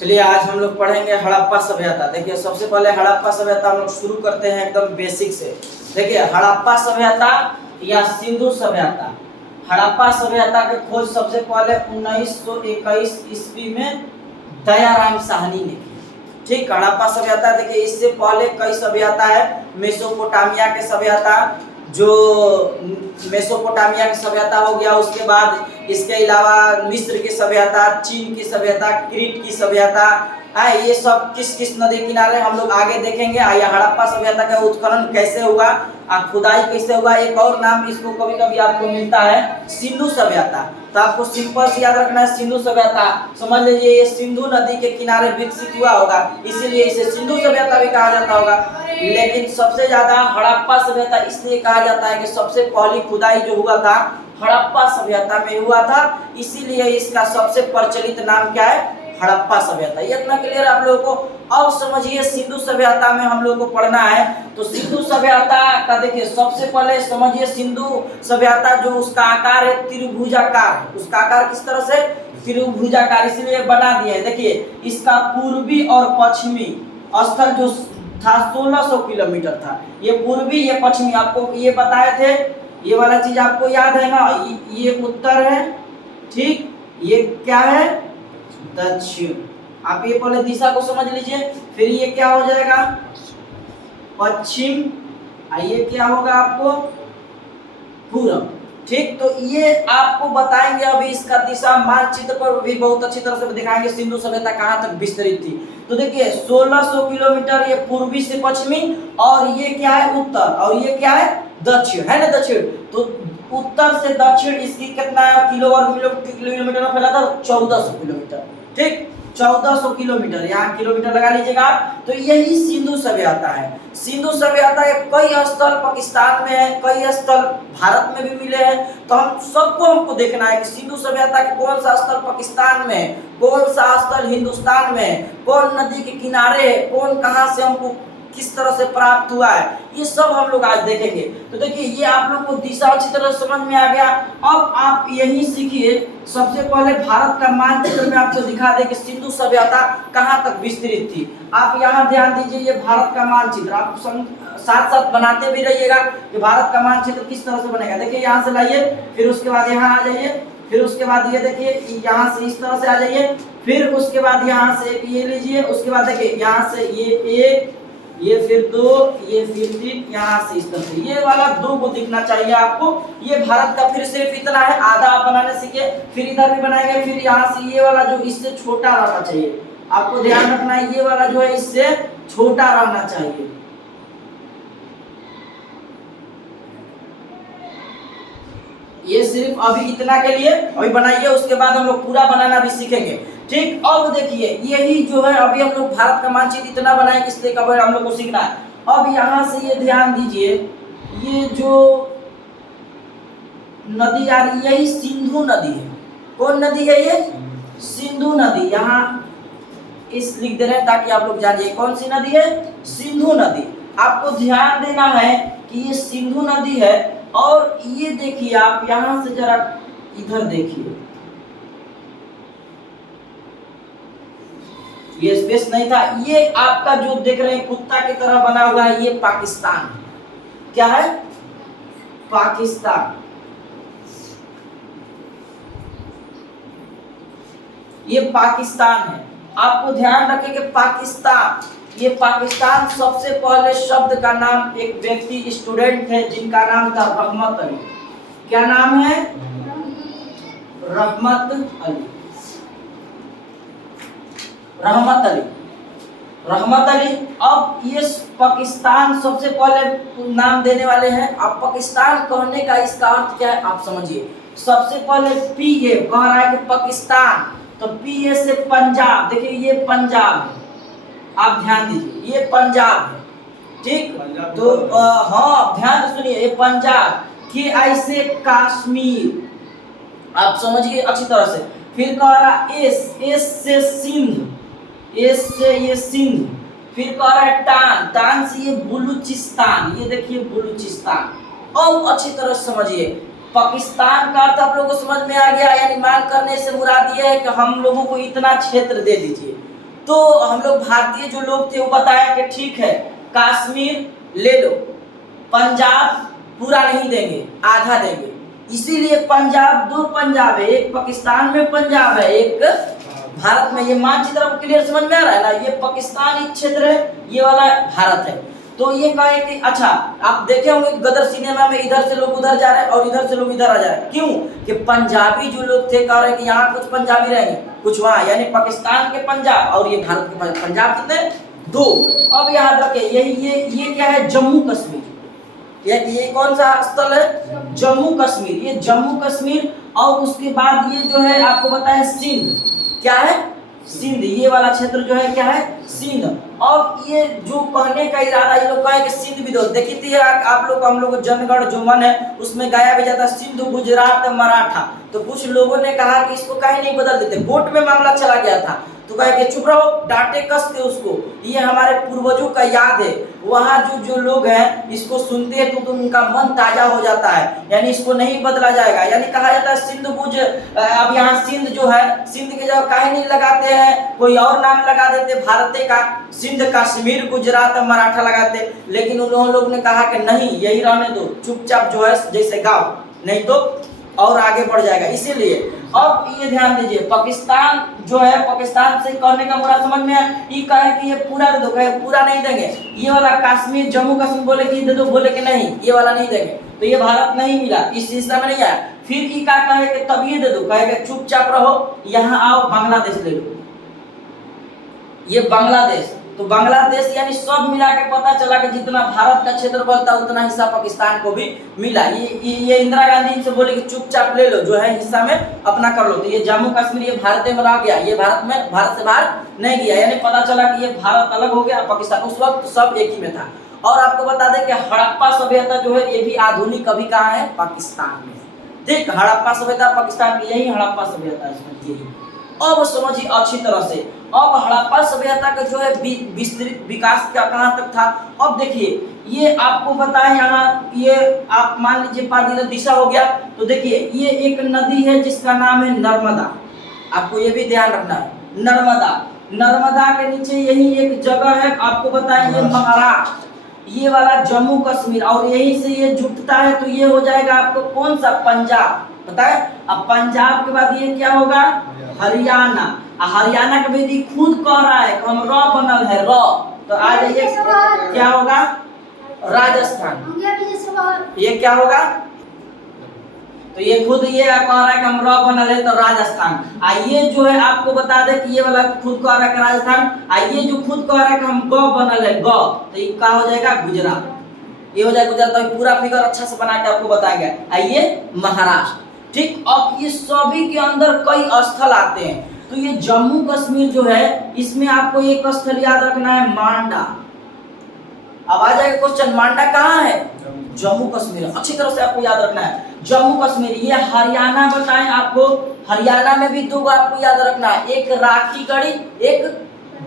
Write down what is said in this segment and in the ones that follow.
चलिए आज हम लोग पढ़ेंगे हड़प्पा सभ्यता। देखिए सबसे पहले हड़प्पा सभ्यता हम लोग शुरू करते हैं एकदम बेसिक से। देखिए हड़प्पा सभ्यता या सिंधु सभ्यता, हड़प्पा सभ्यता की खोज सबसे पहले 1921 ईस्वी में दयाराम साहनी ने की। ठीक, हड़प्पा सभ्यता देखिए इससे पहले कई सभ्यता है। मेसोपोटामिया के सभ्यता, जो मेसोपोटामिया की सभ्यता हो गया, उसके बाद इसके अलावा मिस्र की सभ्यता, चीन की सभ्यता, क्रीट की सभ्यता, ये सब किस किस नदी किनारे हम लोग आगे देखेंगे। या हड़प्पा सभ्यता का उत्खनन कैसे हुआ, खुदाई कैसे हुआ। एक और नाम इसको कभी कभी आपको मिलता है सिंधु सभ्यता। तो आपको सिंपल से याद रखना है सिंधु सभ्यता। समझ लीजिए ये सिंधु नदी के किनारे विकसित हुआ होगा, इसीलिए इसे सिंधु सभ्यता भी कहा जाता होगा। लेकिन सबसे ज्यादा हड़प्पा सभ्यता इसलिए कहा जाता है कि सबसे पहली खुदाई जो हुआ था हड़प्पा सभ्यता में हुआ था, इसीलिए इसका सबसे प्रचलित नाम क्या है, हड़प्पा सभ्यता। ये इतना क्लियर आप लोगों को। अब समझिए सिंधु सभ्यता में हम लोगों को पढ़ना है। तो सिंधु सभ्यता का देखिए सबसे पहले समझिए सिंधु सभ्यता जो उसका आकार है त्रिभुजाकार, उसका आकार किस तरह से, त्रिभुजाकार, इसलिए बना दिया है। देखिए इसका पूर्वी और पश्चिमी स्थल जो था 1600 किलोमीटर था। ये पूर्वी ये पश्चिमी आपको ये बताए थे, ये वाला चीज आपको याद है ना। ये उत्तर है, ठीक, ये क्या है दक्षिण। आप ये पहले दिशा को समझ लीजिए, फिर ये क्या हो जाएगा पश्चिम, ये क्या होगा आपको पूरब। ठीक, तो ये आपको बताएंगे अभी इसका दिशा मानचित्र पर भी बहुत अच्छी तरह से दिखाएंगे सिंधु सभ्यता कहां तक विस्तृत थी। तो देखिए 1600 किलोमीटर ये पूर्वी से पश्चिमी, और ये क्या है उत्तर, और ये क्या है दक्षिण, है ना दक्षिण। तो उत्तर से दक्षिण इसकी कितना किलो वर्ग किलोमीटर में फैला था, 1400 किलोमीटर। ठीक, 1400 किलोमीटर, यहाँ किलोमीटर लगा लीजिएगा आप। तो यही सिंधु सभ्यता है। सिंधु सभ्यता के कई स्थल पाकिस्तान में है, कई स्थल भारत में भी मिले हैं। तो हम सबको हमको देखना है कि सिंधु सभ्यता के कौन सा स्थल पाकिस्तान में है, कौन सा स्थल हिंदुस्तान में है, कौन नदी के किनारे है, कौन कहाँ से हमको किस तरह से प्राप्त हुआ है, ये सब हम लोग आज देखेंगे। तो देखिए ये आप लोग को दिशा अच्छी तरह समझ में आ गया। अब आप यही सीखिए, सबसे पहले भारत का मानचित्र में आपको दिखा दे कि सिंधु सभ्यता कहाँ तक विस्तृत थी। आप यहाँ ध्यान दीजिए, ये भारत का मानचित्र आप साथ साथ बनाते भी रहिएगा कि भारत का मानचित्र किस तरह से बनेगा। देखिए यहाँ से लाइए, फिर उसके बाद यहाँ आ जाइए, फिर उसके बाद ये देखिए यहाँ से इस तरह से आ जाइए, फिर उसके बाद यहाँ से ये लीजिए, उसके बाद देखिए यहाँ से ये एक, ये फिर दो, ये फिर तीन, यहाँ से इस तरह से ये वाला दो को दिखना चाहिए आपको। ये भारत का फिर सिर्फ इतना है, आधा आप बनाने सीखे, फिर इधर भी बनाएंगे, फिर यहाँ से ये वाला जो इससे छोटा रहना चाहिए, आपको ध्यान रखना है ये वाला जो है इससे छोटा रहना चाहिए। ये सिर्फ अभी इतना के लिए अभी बनाइए, उसके बाद हम लोग पूरा बनाना भी सीखेंगे। ठीक, अब देखिए यही जो है अभी हम लोग भारत का मानचित्र इतना बनाए इसलिए कवर हम लोग को सीखना है। अब यहाँ से ये ध्यान दीजिए, ये जो नदी आ रही है यही सिंधु नदी है। कौन नदी है ये, सिंधु नदी। यहाँ इस लिख दे रहे हैं ताकि आप लोग जानिए कौन सी नदी है, सिंधु नदी। आपको ध्यान देना है कि ये सिंधु नदी है। और ये देखिए आप यहाँ से जरा इधर देखिए, ये स्पेस नहीं था, ये आपका जो देख रहे हैं कुत्ता की तरह बना हुआ है ये पाकिस्तान। क्या है, पाकिस्तान। ये पाकिस्तान है। आपको ध्यान रखें कि पाकिस्तान, ये पाकिस्तान सबसे पहले शब्द का नाम एक व्यक्ति स्टूडेंट है जिनका नाम था रहमत अली। क्या नाम है, रहमत अली, रहमत अली, रहमत अली। अब ये पाकिस्तान सबसे पहले नाम देने वाले हैं। अब पाकिस्तान कहने का इसका अर्थ क्या है आप समझिए। सबसे पहले पीए कह रहा है कि पाकिस्तान, तो पीए से पंजाब, देखिए ये पंजाब है, आप ध्यान दीजिए ये पंजाब है। ठीक, तो हाँ ध्यान सुनिए, ये पंजाब के ऐसे कश्मीर, आप समझिए अच्छी तरह से। फिर कह रहा एस, एस से सिंध, एस से ये सिंध, फिर कह रहा है टान, टान से ये बलूचिस्तान, ये देखिए बलूचिस्तान। अब अच्छी तरह समझिए पाकिस्तान का अर्थ आप लोगों को समझ में आ गया, यानी मांग करने से मुराद ये है कि हम लोगों को इतना क्षेत्र दे दीजिए। तो हम लोग भारतीय जो लोग थे वो बताए कि ठीक है कश्मीर ले लो, पंजाब पूरा नहीं देंगे, आधा देंगे। इसीलिए पंजाब, दो पंजाब है, एक पाकिस्तान में पंजाब है, एक भारत में। ये मानचित्र आपको क्लियर समझ में आ रहा है ना? ये पाकिस्तान एक क्षेत्र है, ये वाला भारत है। तो ये कहे कि अच्छा, आप देखे होंगे गदर सिनेमा में इधर से लोग उधर जा रहे हैं और इधर से लोग इधर आ जा रहे हैं। क्यों? कि पंजाबी जो लोग थे कह रहे हैं कि यहाँ कुछ पंजाबी रहेंगे, कुछ वहाँ, यानी पाकिस्तान के पंजाब और ये भारत के पंजाब कितने? दो। अब याद रखें ये क्या है? जम्मू कश्मीर। ये कौन सा स्थल है? जम्मू कश्मीर। ये जम्मू कश्मीर और उसके बाद ये जो है आपको बताएं सिंध। क्या है? सिंध। ये वाला क्षेत्र जो है क्या है? सिंध। और ये जो कहने का इरादा, ये लोग कहे कि सिंध भी दो। देखिए थी आप लोग, हम लोग जनगण जो मन है उसमें गाया भी जाता सिंध गुजरात मराठा। तो कुछ लोगों ने कहा कि इसको कहीं नहीं बदल देते, कोर्ट में मामला चला गया था। तो कहे कि चुप रहो, डांटे कसते उसको, ये हमारे पूर्वजों का याद है। वहाँ जो लोग हैं इसको सुनते हैं तो उनका मन ताजा हो जाता है, यानी इसको नहीं बदला जाएगा। यानी कहा जाता है सिंध गुज, अब यहाँ सिंध जो है, सिंध की जगह काहे नहीं लगाते हैं, कोई और नाम लगा देते भारत का, सिंध कश्मीर गुजरात मराठा लगाते। लेकिन उन लोग ने कहा कि नहीं, यही रहने दो, चुपचाप जो है जैसे गाओ, नहीं तो और आगे बढ़ जाएगा। इसीलिए अब ये ध्यान दीजिए, पाकिस्तान जो है, पाकिस्तान से कहने का मुराद समझ में आया? ये कहे कि ये पूरा दे दो, कहे पूरा नहीं देंगे। ये वाला कश्मीर जम्मू कश्मीर बोले कि दे दो, बोले कि नहीं ये वाला नहीं देंगे, तो ये भारत नहीं मिला, इस हिस्सा में नहीं आया। फिर ये क्या कहे कि तब ये दे दो, कहे कि चुपचाप रहो, यहाँ आओ बांग्लादेश ले लो, ये बांग्लादेश। तो बांग्लादेश यानी सब मिला के पता चला कि जितना भारत का क्षेत्रफल था उतना हिस्सा पाकिस्तान को भी मिला। ये इंदिरा गांधी से बोले कि चुपचाप ले लो, जो है हिस्सा में अपना कर लो। तो ये जम्मू कश्मीर ये भारत में रह गया, ये भारत से बाहर नहीं गया, यानी पता चला कि ये भारत अलग हो गया, पाकिस्तान उस वक्त सब एक ही में था। और आपको बता दें कि हड़प्पा सभ्यता जो है ये भी आधुनिक अभी कहाँ है? पाकिस्तान में। ठीक, हड़प्पा सभ्यता पाकिस्तान की, यही हड़प्पा सभ्यता है। अब समझिए अच्छी तरह से, अब हड़प्पा सभ्यता का जो है विस्तृत विकास क्या कहाँ तक था। अब देखिए ये आपको बताएं, यहाँ ये आप मान लीजिए पादी दिशा हो गया। तो देखिए ये एक नदी है जिसका नाम है नर्मदा, आपको ये भी ध्यान रखना है, नर्मदा। नर्मदा के नीचे यही एक जगह है, आपको बताएं ये महाराष्ट्र, ये वाला जम्मू कश्मीर, और यही से ये जुटता है तो ये हो जाएगा आपको कौन सा? पंजाब। पता है? अब पंजाब के बाद ये क्या होगा? हरियाणा। हरियाणा का भी खुद कह रहा है हम र बनल है र, तो आ जाइए क्या होगा? राजस्थान। ये क्या होगा? तो ये खुद ये कह रहा है कि हम र बनल है तो राजस्थान। ये जो है आपको बता दे कि ये वाला खुद कह रहा है कि राजस्थान, ये जो खुद कह रहा है कि हम ग बनल है ग, तो ये क्या हो जाएगा? गुजरात। ये हो जाएगा गुजरात। तो पूरा फिगर अच्छा से बना के आपको बताएंगे। आइए महाराष्ट्र। ठीक, अब ये सभी के अंदर कई स्थल आते हैं। तो ये जम्मू कश्मीर जो है इसमें आपको एक स्थल याद रखना है, मांडा। अब आ जाएगा क्वेश्चन, मांडा कहाँ है? जम्मू कश्मीर। अच्छी तरह से आपको याद रखना है, जम्मू कश्मीर। ये हरियाणा बताएं आपको, हरियाणा में भी दो आपको याद रखना है, एक राखीगढ़ी, एक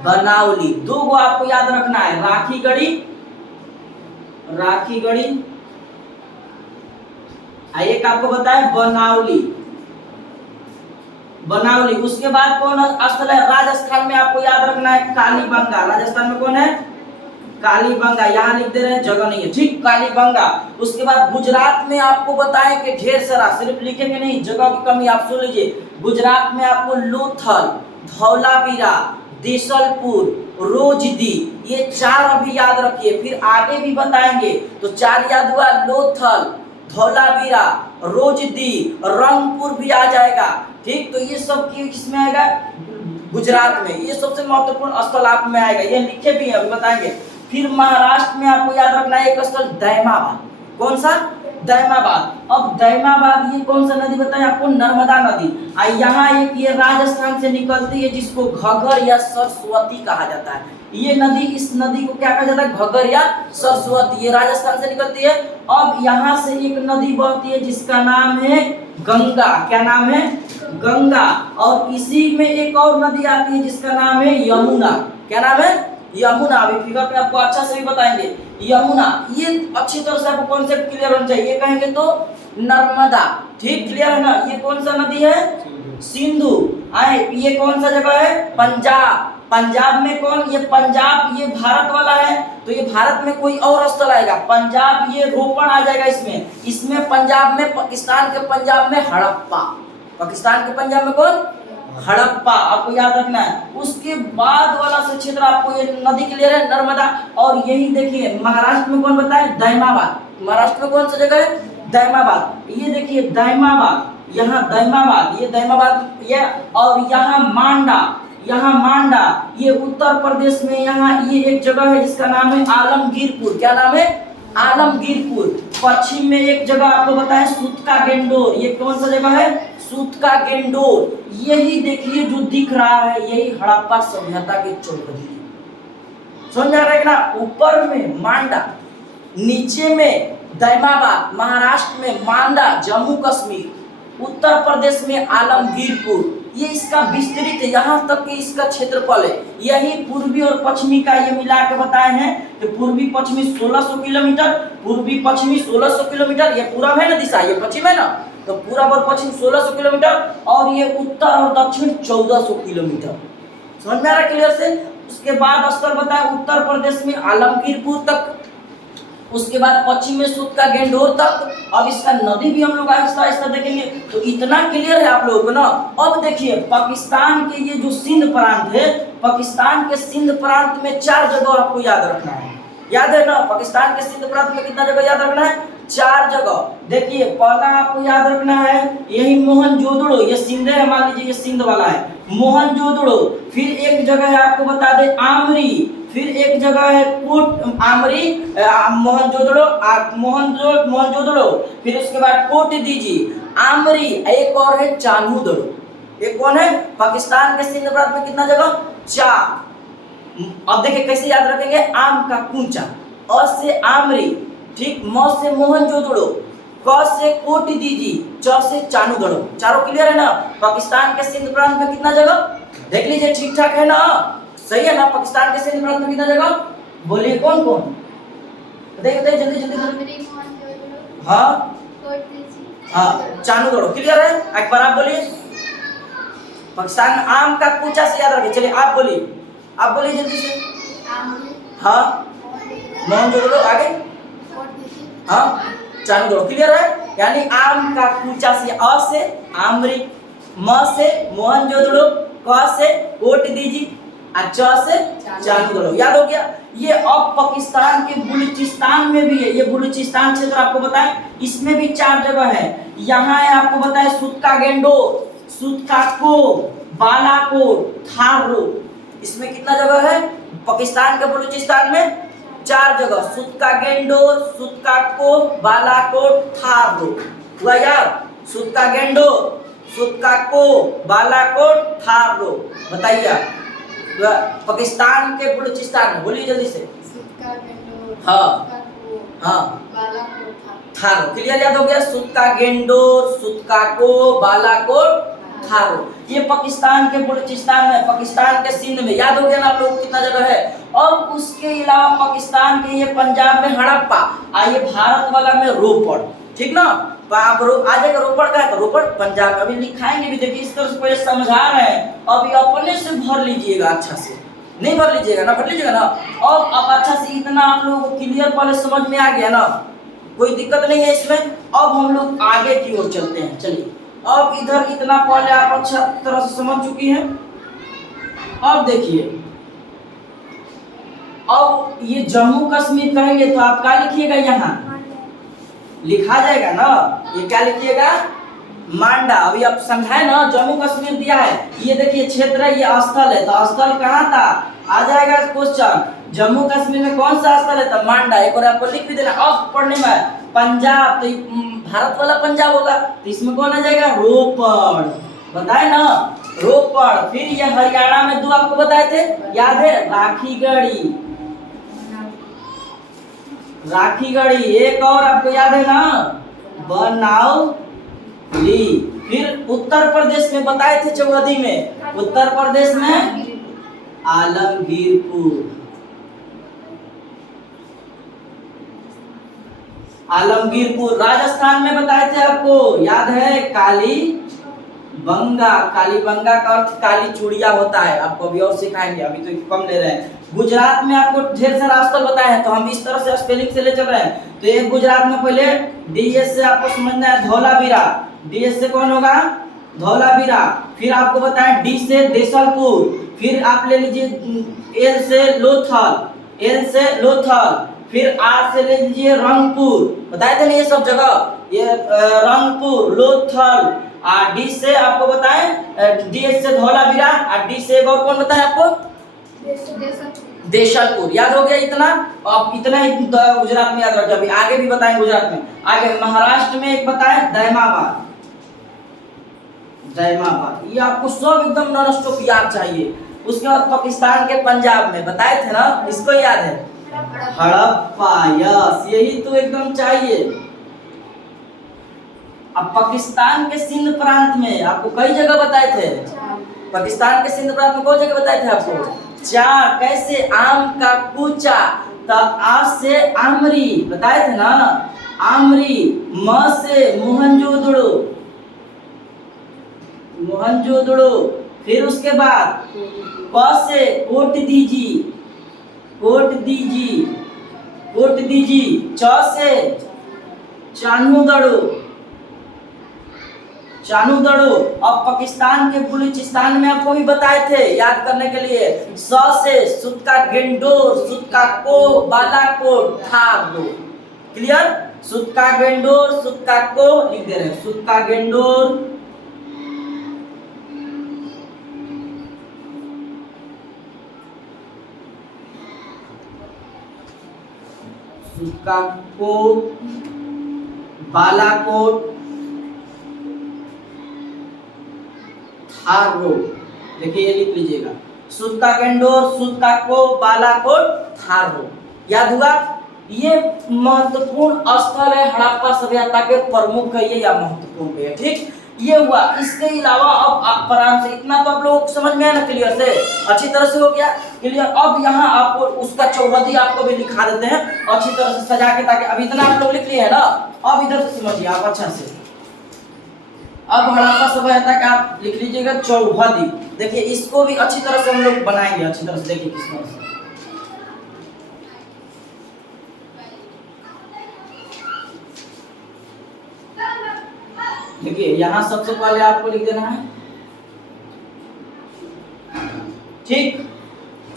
बनावली। दो आपको याद रखना है, राखीगढ़ी, एक आपको बताएं बनावली, बनावली। उसके बाद कौन स्थल है? राजस्थान में आपको याद रखना है कालीबंगा। राजस्थान में कौन है? कालीबंगा। यहाँ लिख दे रहे हैं, जगह नहीं है। ठीक, कालीबंगा। उसके बाद गुजरात में आपको बताएं कि ढेर सारा, सिर्फ लिखेंगे नहीं, जगह की कमी, आप सुन लीजिए। गुजरात में आपको लोथल, धौलावीरा, देसलपुर, रोजदी, ये चार अभी याद रखिए, फिर आगे भी बताएंगे। तो चार याद हुआ, लोथल, धौलावीरा, रोजदी, रंगपुर भी आ जाएगा। ठीक, तो ये सब किसमें आएगा? गुजरात में। ये सबसे महत्वपूर्ण स्थल आप में आएगा, ये लिखे भी हैं, अभी बताएंगे। फिर महाराष्ट्र में आपको याद रखना है एक स्थल, दैमाबाद। कौन सा? दैमाबाद। अब दैमाबाद ये कौन सा नदी बताएं आपको? नर्मदा नदी। यहाँ एक ये राजस्थान से निकलती है जिसको घग्गर या सरस्वती कहा जाता है। ये नदी, इस नदी को क्या कहा जाता है? घग्गर या सरस्वती। ये राजस्थान से निकलती है। अब यहाँ से एक नदी बहती है जिसका नाम है गंगा। क्या नाम है? गंगा। और इसी में एक और नदी आती है जिसका नाम है यमुना। क्या नाम है? यमुना। अभी फिगर पे आपको अच्छा से भी बताएंगे, यमुना। ये अच्छी तरह से आपको कॉन्सेप्ट क्लियर होना चाहिए। ये कहेंगे तो नर्मदा। ठीक, क्लियर है ना? ये कौन सा नदी है? सिंधु। आए, ये कौन सा जगह है? पंजाब। पंजाब में कौन, ये पंजाब ये भारत वाला है, तो ये भारत में कोई और स्थल आएगा, पंजाब ये रोपण आ जाएगा इसमें पंजाब में, पाकिस्तान के पंजाब में हड़प्पा, पाकिस्तान के पंजाब में कौन, हड़प्पा, आपको याद रखना है। उसके बाद वाला से क्षेत्र आपको ये नदी क्लियर है, नर्मदा। और यही देखिए महाराष्ट्र में कौन बताए, दैमाबाद, महाराष्ट्र में कौन सा जगह है, दैमाबाद, ये देखिए दैमाबाद, यहाँ दैमाबाद, ये दैमाबाद ये, और यहाँ मांडा, ये उत्तर प्रदेश में, यहाँ ये एक जगह है जिसका नाम है आलमगीरपुर, क्या नाम है, आलमगीरपुर। पश्चिम में एक जगह आपको बताएं सूतका गेंडोर, ये कौन सा जगह है, सूतका गेंडोर। यही देखिए जो दिख रहा है यही हड़प्पा सभ्यता के चौधरी, समझ आ रहा है ना। ऊपर में मांडा, नीचे में दैमाबाद, महाराष्ट्र में मांडा, जम्मू कश्मीर, उत्तर प्रदेश में आलमगीरपुर, ये इसका विस्तृत, यहाँ तक कि इसका क्षेत्रफल है। यही पूर्वी और पश्चिमी का ये मिला के बताए हैं कि पूर्वी पश्चिमी 1600 किलोमीटर, पूर्वी पश्चिमी 1600 किलोमीटर, ये पूरा है ना दिशा, ये पश्चिम है ना, तो पूरा और पश्चिम 1600 किलोमीटर, और ये उत्तर और दक्षिण 1400 किलोमीटर, समझ में आ रहा है क्लियर से। उसके बाद स्थल बताया उत्तर प्रदेश में आलमगीरपुर तक, उसके बाद पश्चिम में सूतका गेंडोर तक। अब इसका नदी भी हम लोग आहिस्ता आहिस्ता देखेंगे, तो इतना क्लियर है आप लोगों को ना। अब देखिए पाकिस्तान के ये जो सिंध प्रांत है, पाकिस्तान के सिंध प्रांत में 4 जगह आपको याद रखना है, याद है ना, पाकिस्तान के सिंध प्रांत में कितना जगह याद रखना है, 4 जगह। देखिए पहला आपको याद रखना है यही मोहनजोदड़ो, ये सिंध है, मान लीजिए ये सिंध वाला है, मोहनजोदड़ो। फिर एक जगह है आपको बता दे आमरी, फिर एक जगह है कोट आमरी, मोहनजोदड़ो, मोहनजोदड़ो, फिर उसके बाद कोट दीजी, आमरी, एक और है चान्हूदड़ो। एक कौन है, पाकिस्तान के सिंध प्रांत में कितना जगह, 4। अब देखिए कैसे याद रखेंगे, आम का कूचा, अ से आमरी, ठीक, म से मोहनजोदड़ो, क से कोट दीजी, च से चान्हूदड़ो। चारों क्लियर है ना। पाकिस्तान के सिंध प्रांत में कितना जगह, देख लीजिए ठीक ठाक है ना, सही है ना। पाकिस्तान के सिंध प्रांत में कितना जगह, बोलिए कौन कौन, बताइए जल्दी जल्दी। हाँ हाँ, चान्हूदड़ो क्लियर है। एक बार आप बोलिए, पाकिस्तान में आम का कूचा से याद रखिए। चलिए आप बोलिए जल्दी से। हाँ मोहनजोदड़ो, आगे, हाँ चान्हूदड़ो क्लियर है। यानी आम का कूचा से, अ से आमरी, म से मोहनजोदड़ो, क से कोट दीजी, च से चान्हूदड़ो, याद हो गया। ये अब पाकिस्तान के बलूचिस्तान में भी है, ये बलूचिस्तान क्षेत्र आपको बताएं, इसमें भी 4 जगह है। यहाँ है आपको बताएं सूतका गेंडोर, सूतकाको, बालाकोट, थारो, इसमें कितना जगह है, पाकिस्तान के बलूचिस्तान में 4 जगह, सूतका गेंडोर, सूतकाको, बालाकोट, थारो, हुआ याद। सूतका गेंडोर, सूतकाको, बालाकोट, थारो, बताइए आप। पाकिस्तान के बलूचिस्तान में, बोलिए जल्दी से। हाँ हाँ, थारो क्लियर, याद हो गया। सूतका गेंडोर, सूतकाको, बालाकोट, थारो, ये पाकिस्तान के बलूचिस्तान में, पाकिस्तान के सिंध में, याद हो गया ना आप लोग कितना जगह है। अब उसके अलावा पाकिस्तान के ये पंजाब में हड़प्पा, ये भारत वाला में रोपड़, ठीक ना। आप आ जाएगा रोपड़ का, तो रोपड़ पंजाब, अभी लिखाएंगे भी, देखिए इस तरह से पहले समझा रहे हैं, अभी अपने से भर लीजिएगा अच्छा से, नहीं भर लीजिएगा ना, भर लीजिएगा ना। अब अच्छा से इतना आप लोगों को क्लियर पहले समझ में आ गया ना, कोई दिक्कत नहीं है इसमें। अब हम लोग आगे की ओर चलते हैं, चलिए। अब इधर इतना पहले आप अच्छा तरह से समझ चुकी हैं। अब देखिए, अब ये जम्मू कश्मीर कहेंगे तो आप क्या लिखिएगा, यहाँ लिखा जाएगा ना, ये क्या लिखिएगा, मांडा। अभी आप समझाए ना, जम्मू कश्मीर दिया है, ये देखिए क्षेत्र है, ये स्थल है, तो स्थल कहाँ था, आ जाएगा क्वेश्चन, जम्मू कश्मीर में कौन सा स्थल है, तो मांडा। एक बार आपको लिख भी देना। अब पढ़ने में पंजाब, तो भारत वाला पंजाब होगा, तो इसमें कौन आ जाएगा, रोपड़, बताए ना, रोपड़। फिर ये हरियाणा में 2 आपको बताए थे, याद है, राखीगढ़ी, राखीगढ़ी। एक और आपको याद है ना, बनाउली। फिर उत्तर प्रदेश में बताए थे चौहदी में, उत्तर प्रदेश में आलमगीरपुर, आलमगीरपुर। राजस्थान में बताए थे आपको, याद है, काली बंगा, कालीबंगा का अर्थ काली चूड़िया होता है। आपको अभी और सिखाएंगे, अभी तो कम ले रहे हैं। गुजरात में आपको ढेर सारा स्थल बताए हैं, तो हम इस तरह से स्पेलिंग से ले चल रहे हैं। तो एक गुजरात में पहले डीएस से आपको समझना है धौलावीरा, डीएस से कौन होगा? धौलावीरा। फिर आपको बताएं डी से देसलपुर, फिर आप ले लीजिए एल से लोथल, एल से लोथल, फिर आर से ले लीजिए रंगपुर, बताए थे ना ये सब जगह, ये रंगपुर, लोथल। डी से आपको बताएं डी से धौलावीरा, और डी से और कौन बताए आपको? देशलपुर। याद हो गया इतना? अब इतना ही गुजरात में याद रखिए, अभी आगे भी बताएं गुजरात में। आगे महाराष्ट्र में एक बताएं दैमाबाद, दैमाबाद, ये आपको सब एकदम नॉन स्टॉप याद चाहिए। उसके बाद पाकिस्तान के पंजाब में बताए थे ना, इसको याद है? हड़प्पा, यस, यही तो एकदम चाहिए। अब पाकिस्तान के सिंध प्रांत में आपको कई जगह बताए थे। पाकिस्तान के सिंध प्रांत में कौन जगह बताए थे आपको? 4। कैसे? आम का कूचा, तब आ से आमरी, बताए थे ना, आमरी। म से मोहनजोदड़ो, मोहनजोदड़ो। फिर उसके बाद क से कोट दीजी, कोट दीजी, कोट दीजी। च से चानूदड़ो, चानूदड़ो। अब पाकिस्तान के बलूचिस्तान में आपको भी बताए थे याद करने के लिए। स से सुत का गेंडोर, सुत का को बालाकोट थागो। क्लियर? सुत का गेंडोर, सुत का को लिख दे रहे हैं, सुत का गेंडोर, सुत का को बालाकोट थागो। देखिए ये लिख लीजिएगा, सुत का गेंडोर, सुत का को बालाकोट थागो। याद हुआ? ये महत्वपूर्ण स्थल है हड़प्पा सभ्यता के प्रमुख है ये, या महत्वपूर्ण है। ठीक, ये हुआ। इसके अलावा अब आप आराम से इतना तो आप लोग समझ में है ना, क्लियर से, अच्छी तरह से हो गया क्लियर। अब यहाँ आपको उसका चौहदी आपको भी लिखा देते हैं अच्छी तरह से सजा के, ताकि अभी इतना आप लोग लिख लिए है ना, अब इधर से समझिए आप अच्छा से। अब हड़प्पा सभ्यता का आप लिख लीजिएगा चौहदी। देखिए इसको भी अच्छी तरह से हम लोग बनाएंगे, अच्छी तरह से देखिए किस तरह से। देखिए यहाँ सबसे पहले आपको लिख देना है, ठीक,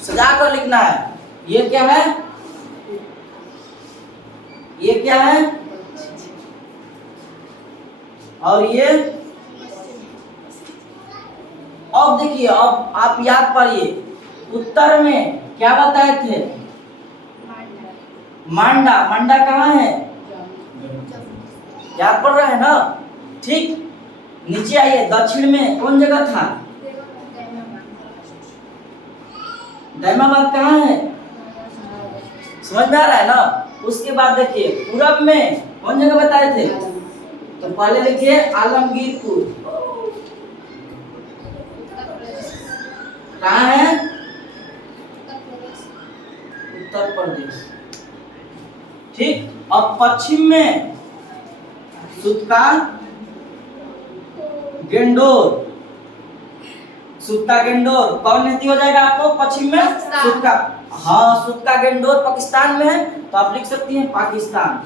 सजा कर लिखना है। ये क्या है? ये क्या है? और ये, अब देखिए, अब आप याद पाइए, उत्तर में क्या बताए थे? मांडा। मांडा कहाँ है? याद पड़ रहा है ना? ठीक, नीचे आइए, दक्षिण में कौन जगह था? दैमाबाद कहाँ है? समझ में आ रहा है ना? उसके बाद देखिए पूरब में कौन जगह बताए थे? तो पहले लिखिए आलमगीरपुर, कहाँ है? उत्तर प्रदेश। ठीक, अब पश्चिम में सुतका गेंडोर, सुतका गेंडोर कौन नदी हो जाएगा आपको पश्चिम में? सुतका, हाँ, सुतका गेंडोर पाकिस्तान में है, तो आप लिख सकती हैं पाकिस्तान।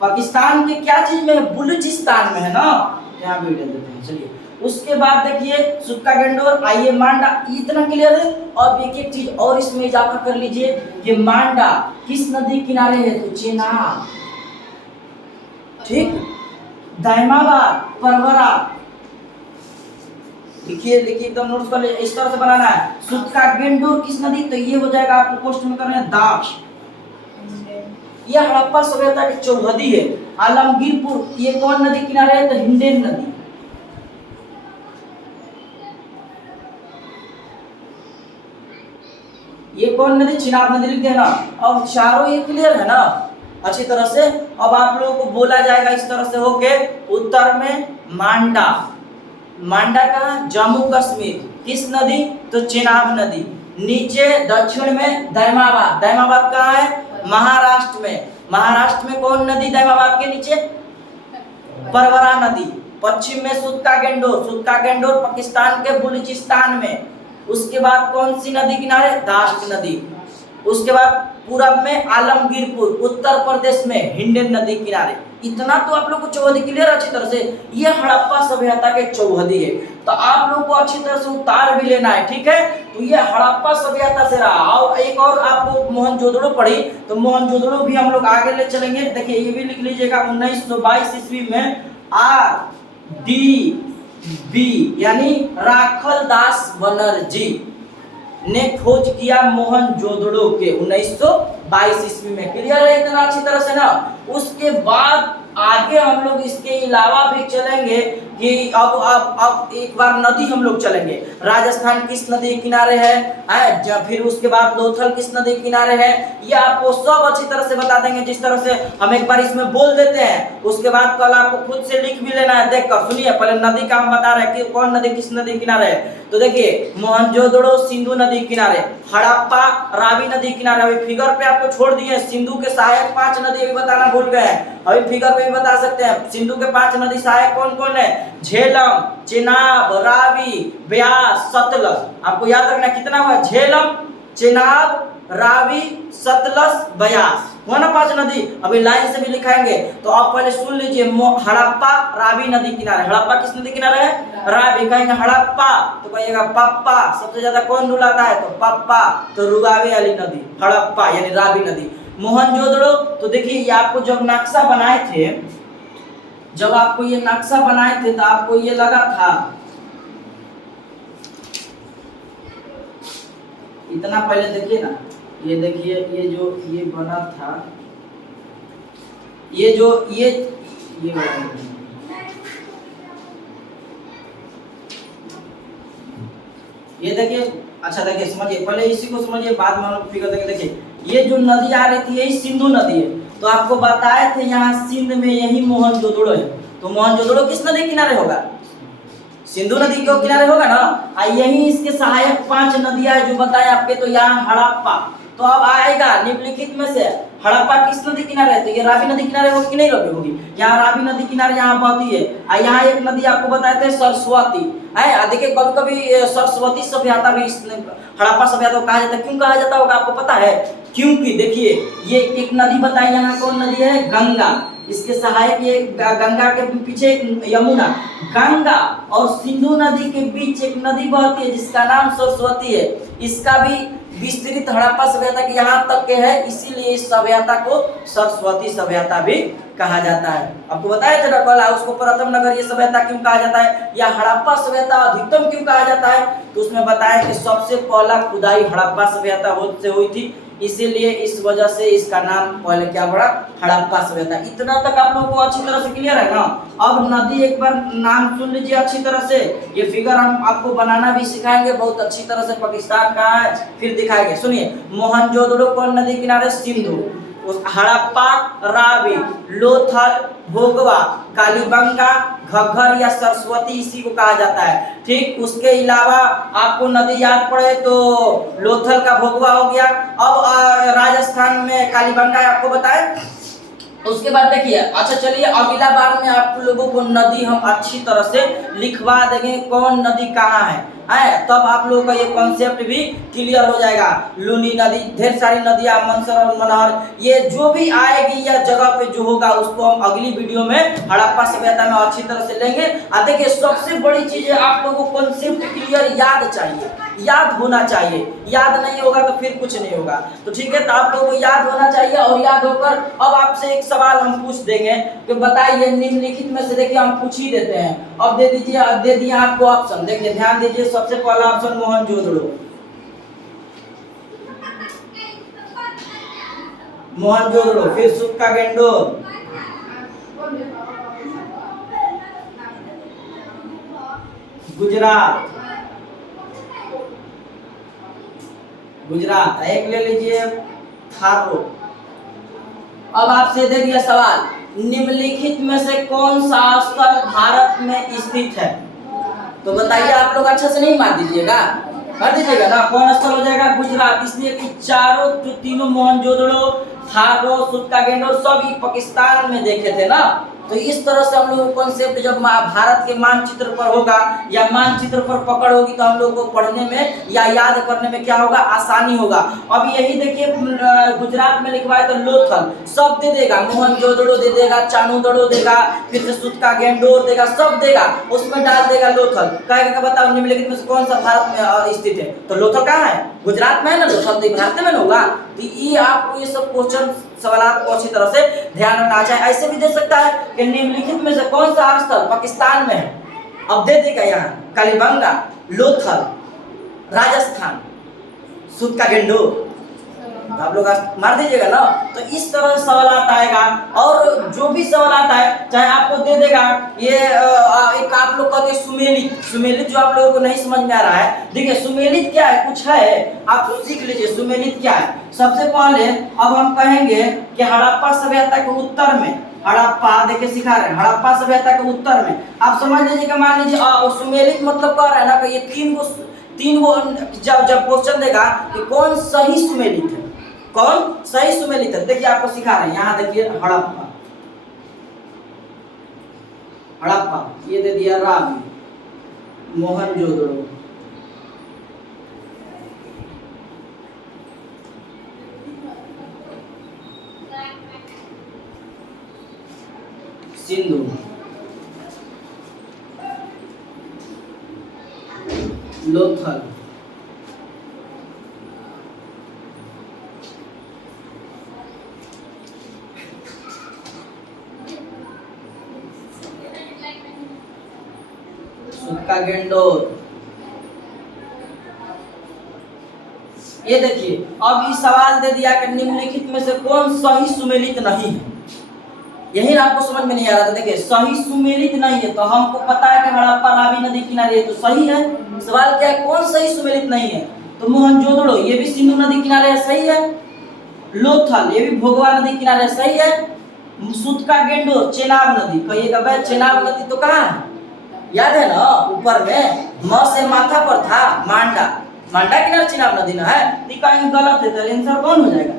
पाकिस्तान के क्या चीज में है? बलूचिस्तान में है ना, यहाँ भी डाल देते हैं। चलिए उसके बाद देखिए सुतका गेंडोर, आइए मांडा, इतना क्लियर है। अब एक एक चीज और इसमें इजाफा कर लीजिए कि मांडा किस नदी किनारे है? तो चेनाब। ठीक, दैमाबाद परवरा, लिखिए लिखिए एकदम नोट्स कर लीजिए, इस तरह से बनाना है। सुतका गेंडोर किस नदी? तो ये हो जाएगा आपको क्वेश्चन में करना है दाक्ष। ये हड़प्पा सभ्यता की चौहदी है। आलमगीरपुर ये कौन नदी किनारे है? तो हिंडन नदी। ये कौन नदी? चिनाब नदी लिख देना। अब चारों ये क्लियर है ना अच्छी तरह से। अब आप लोगों को बोला जाएगा इस तरह से होके, उत्तर में मांडा, मांडा कहाँ? जम्मू कश्मीर। किस नदी? तो चिनाब नदी। नीचे दक्षिण में दैमाबाद, दैमाबाद कहाँ है? महाराष्ट्र में। महाराष्ट्र में कौन नदी दैमाबाद के नीचे? परवरा नदी। पश्चिम में सुत्का गेंडोर पाकिस्तान के बलूचिस्तान में। उसके बाद कौन सी नदी किनारे, दाश्त नदी। उसके बाद पूरब में आलमगीरपुर, उत्तर प्रदेश में हिंडन नदी किनारे। इतना तो आप लोग को चौहदी क्लियर अच्छी तरह से, ये हड़प्पा सभ्यता के चौहदी है। तो आप लोग को अच्छी तरह से उतार भी लेना है, ठीक है। तो ये हड़प्पा सभ्यता से रहा। और एक और आपको मोहनजोदड़ो पढ़ी, तो मोहनजोदड़ो भी हम लोग आगे ले चलेंगे। देखिए ये भी लिख लीजिएगा, 1922 ईस्वी में RDB यानी राखल दास बनर्जी ने खोज किया मोहनजोदड़ो के 1922 ईस्वी में। क्लियर है इतना अच्छी तरह से ना। उसके बाद आगे हम लोग इसके अलावा भी चलेंगे कि अब एक बार नदी हम लोग चलेंगे। राजस्थान किस नदी के किनारे है, फिर उसके बाद लोथल किस नदी के किनारे है, ये आपको सब अच्छी तरह से बता देंगे। जिस तरह से हम एक बार इसमें बोल देते हैं, उसके बाद कल आपको खुद से लिख भी लेना है। देख कर सुनिए, पहले नदी का हम बता रहे हैं कि कौन नदी किस नदी किनारे है। तो देखिए मोहनजोदड़ो सिंधु नदी किनारे, हड़प्पा रावी नदी किनारे। अभी फिगर पे आपको छोड़ दिए, सिंधु के सहायक 5 नदी अभी बताना भूल गए हैं। अभी फिगर पे भी बता सकते हैं, सिंधु के 5 नदी सहायक कौन कौन है, झेलम, चेनाब, रावी, ब्यास, सतलज। आपको याद रखना कितना हुआ, झेलम, चेनाब, रावी, सतलज, ब्यास, हुआ ना 5 नदी। अभी लाइन से भी लिखाएंगे। तो आप पहले सुन लीजिए, हड़प्पा रावी नदी किनारे। हड़प्पा किस नदी किनारे है, रावी। कहेंगे हड़प्पा तो कहिएगा पप्पा। सबसे ज्यादा कौन रुलाता है, तो पप्पा, तो रुआवी वाली नदी हड़प्पा यानी रावी नदी। मोहनजोदड़ो, तो देखिए ये आपको जब नक्शा बनाए थे, जब आपको ये नक्शा बनाए थे तो आपको ये लगा था, इतना पहले देखिए ना, ये देखिए ये जो ये बना था, ये जो ये देखिए। अच्छा देखिए समझिए, पहले इसी को समझिए, बाद में हम लोग फिगर देंगे। देखिए ये जो नदी आ रही थी यही सिंधु नदी है। तो आपको बताए थे यहाँ सिंध में यही मोहनजोदड़ो है। तो मोहनजोदड़ो किस नदी किनारे होगा, सिंधु नदी के किनारे होगा ना। यही इसके सहायक 5 नदियां जो बताए आपके। तो यहाँ हड़प्पा, तो अब आएगा निम्नलिखित में से हड़प्पा किस नदी किनारे है, तो ये रावी नदी किनारे होगी कि नहीं होगी, यहाँ रावी नदी किनारे यहाँ बहती है। यहाँ एक नदी आपको बताए थे सरस्वती है। देखिए कभी कभी सरस्वती सभ्यता भी हड़प्पा सभ्यता को कहा जाता है। क्यों कहा जाता होगा आपको पता है, क्योंकि देखिए ये एक नदी बताई, यहाँ कौन नदी है, गंगा। इसके सहायक ये गंगा के पीछे यमुना, गंगा और सिंधु नदी के बीच एक नदी बहती है जिसका नाम सरस्वती है। इसका भी विस्तृत हड़प्पा सभ्यता की यहाँ तक के है, इसीलिए इस सभ्यता को सरस्वती सभ्यता भी कहा जाता है। आपको बताया था कल, उसको प्रथम नगर ये सभ्यता क्यों कहा जाता है, या हड़प्पा सभ्यता अधिकतम क्यों कहा जाता है, तो उसमें बताया कि सबसे पहला खुदाई हड़प्पा सभ्यता से हुई थी, इसीलिए इस वजह से इसका नाम पहले क्या पड़ा, हड़प्पा सभ्यता। इतना तक आप लोगों को अच्छी तरह से क्लियर है ना। अब नदी एक बार नाम सुन लीजिए अच्छी तरह से। ये फिगर हम आपको बनाना भी सिखाएंगे बहुत अच्छी तरह से। पाकिस्तान कहाँ है फिर दिखाएंगे, सुनिए। मोहनजोदड़ो कौन नदी किनारे, सिंधु। हड़प्पा रावी, लोथल, भोगवा, कालीबंगा, घग्गर या सरस्वती इसी को कहा जाता है। ठीक, उसके अलावा आपको नदी याद पड़े तो लोथल का भोगवा हो गया। अब राजस्थान में कालीबंगा आपको बताएं। उसके बाद देखिए, अच्छा चलिए अगला बार में आप लोगों को नदी हम अच्छी तरह से लिखवा देंगे, कौन नदी कहाँ है, तब आप लोगों का ये कॉन्सेप्ट भी क्लियर हो जाएगा। लूनी नदी, ढेर सारी नदियां, मनसर और मनहर, ये जो भी आएगी या जगह पे जो होगा उसको हम अगली वीडियो में हड़प्पा सभ्यता में अच्छी तरह से लेंगे। देखिए सबसे बड़ी चीज है आप लोगों को कॉन्सेप्ट क्लियर याद चाहिए, याद होना चाहिए। याद नहीं होगा तो फिर कुछ नहीं होगा। तो ठीक है, तो आप लोगों को याद होना चाहिए। और याद होकर अब आपसे एक सवाल हम पूछ देंगे कि बताइए निम्नलिखित में से, देखिए हम पूछ ही देते हैं। अब दे दिए आपको ऑप्शन, देखिए ध्यान दीजिए। सबसे पहला ऑप्शन मोहनजोदड़ो, मोहनजोदड़ो, फिर सुक्का गेंडोर, गुजरात, एक ले लीजिए थारो। अब आपसे दे दिया सवाल, निम्नलिखित में से कौन सा स्थल भारत में स्थित है, तो बताइए। आप लोग अच्छा से नहीं मार दीजिएगा, कर दीजिएगा ना। कौन स्थल हो जाएगा, गुजरात। इसलिए कि चारों तीनों मोहनजोदड़ो, थारो, सुक्का गेंडोर सब पाकिस्तान में देखे थे ना, तो इस तरह से हम लोग को कॉन्सेप्ट जब भारत के मानचित्र पर होगा या मानचित्र पर पकड़ होगी तो हम लोग को पढ़ने में या याद करने में क्या होगा, आसानी होगा। अब यही देखिए गुजरात में लिखवाए तो लोथल सब दे देगा, मोहनजोदड़ो दे देगा, चाणूदड़ो देगा, फिर से सूत का गेंडोर देगा, सब देगा, उसमें डाल देगा लोथल। कहेगा बताओ निम्नलिखित में से कौन सा भारत में स्थित है, तो लोथल कहाँ है, गुजरात में है ना, लोथल तो भारत में होगा। तो ये आपको ये सब क्वेश्चन सवाल को अच्छी तरह से ध्यान रखना चाहिए। ऐसे भी दे सकता है कि निम्नलिखित में से कौन सा स्थल पाकिस्तान में है, अब दे देगा यहाँ कालीबंगा, लोथल, राजस्थान, सूत का गेंडोर, आप लोग मार दीजिएगा ना। तो इस तरह सवाल आता है। और जो भी सवाल आता है चाहे आपको दे देगा ये एक आप लोग कहते हैं सुमेलित, सुमेलित जो आप लोगों को नहीं समझ में आ रहा है, देखिए सुमेलित क्या है, कुछ है आप सीख लीजिए सुमेलित क्या है। सबसे पहले अब हम कहेंगे कि हड़प्पा सभ्यता के उत्तर में, हड़प्पा देखिए सिखा रहे हैं, हड़प्पा सभ्यता के उत्तर में आप समझ लीजिएगा, मान लीजिए सुमेलित मतलब कह रहा है ना कि ये तीन गो जब क्वेश्चन देगा कि कौन सही सुमेलित है, कौन सही सुमेलित है। देखिए आपको सिखा रहे हैं, यहाँ देखिए हड़प्पा, हड़प्पा ये दे दिया रावी, मोहनजोदड़ो, सिंधु, लोथल, सूत का गेंडोर। ये देखिए अब ये सवाल दे दिया कि निम्नलिखित में से कौन सही सुमेलित नहीं है, यही आपको समझ में नहीं आ रहा था। देखिए सही सुमेलित नहीं है, तो हमको पता है कि हड़प्पा रावी नदी किनारे है तो सही है। सवाल क्या है, कौन सही सुमेलित नहीं है, तो मोहनजोदड़ो ये भी सिंधु नदी किनारे है, सही है। लोथल ये भी भोगवा नदी किनारे सही है। सूत का गेंडोर चेनाब नदी, कहिएगा भाई चेनाब नदी तो कहाँ है, याद है ना, ऊपर में म से माथा पर था मांडा, मांडा किनारे चेनाब नदी ना है, तो कहीं गलत है तो आंसर कौन हो जाएगा।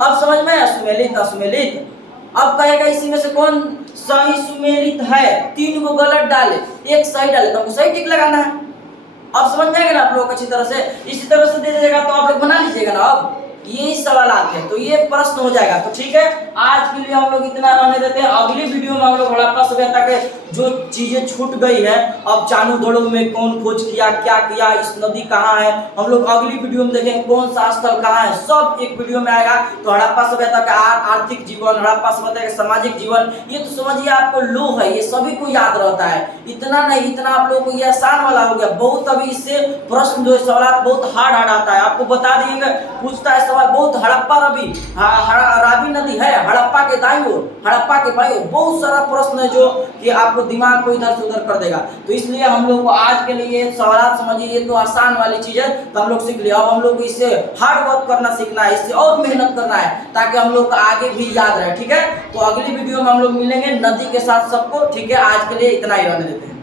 अब समझ में आया सुमेलित असुमेलित। अब कहेगा इसी में से कौन सही सुमेलित है, तीन को गलत डाले एक सही डाले तो हमको सही टिक लगाना है। अब समझ जाएगा ना आप लोग अच्छी तरह से, इसी तरह से दे देगा तो आप लोग बना लीजिएगा ना। अब यही सवाल आते हैं तो ये प्रश्न हो जाएगा। तो ठीक है, आज के लिए हम लोग इतना रहने देते हैं। अगली वीडियो में हम लोग हड़प्पा सभ्यता के जो चीजें छूट गई है, अब चाणूदड़ो में कौन खोज किया, क्या किया, इस नदी कहाँ है, हम लोग अगली वीडियो में देखेंगे कौन सा स्थल कहाँ है, सब एक वीडियो में आएगा। तो हड़प्पा सभ्यता का आर्थिक जीवन, हड़प्पा सभ्यता का सामाजिक जीवन, ये तो समझिए आपको लो है, ये सभी को याद रहता है, इतना नहीं, इतना आप लोगों को ये आसान वाला हो गया। बहुत अभी इससे प्रश्न जो सवाल बहुत हार्ड आता है, आपको बता देंगे, पूछता है सवाल बहुत। हड़प्पा रावी नदी है, हड़प्पा के दाईं ओर, हड़प्पा के बाईं ओर, बहुत सारा प्रश्न है जो कि आपको दिमाग को इधर से उधर कर देगा। तो इसलिए हम लोग को आज के लिए सवाल समझिए, ये तो आसान वाली चीज है तो हम लोग सीख लिया। अब हम लोग को इससे हार्ड वर्क करना सीखना है, इससे और मेहनत करना है ताकि हम लोग को आगे भी याद रहे। ठीक है, तो अगली वीडियो में हम लोग मिलेंगे नदी के साथ सबको। ठीक है, आज के लिए इतना ही रहने देते हैं।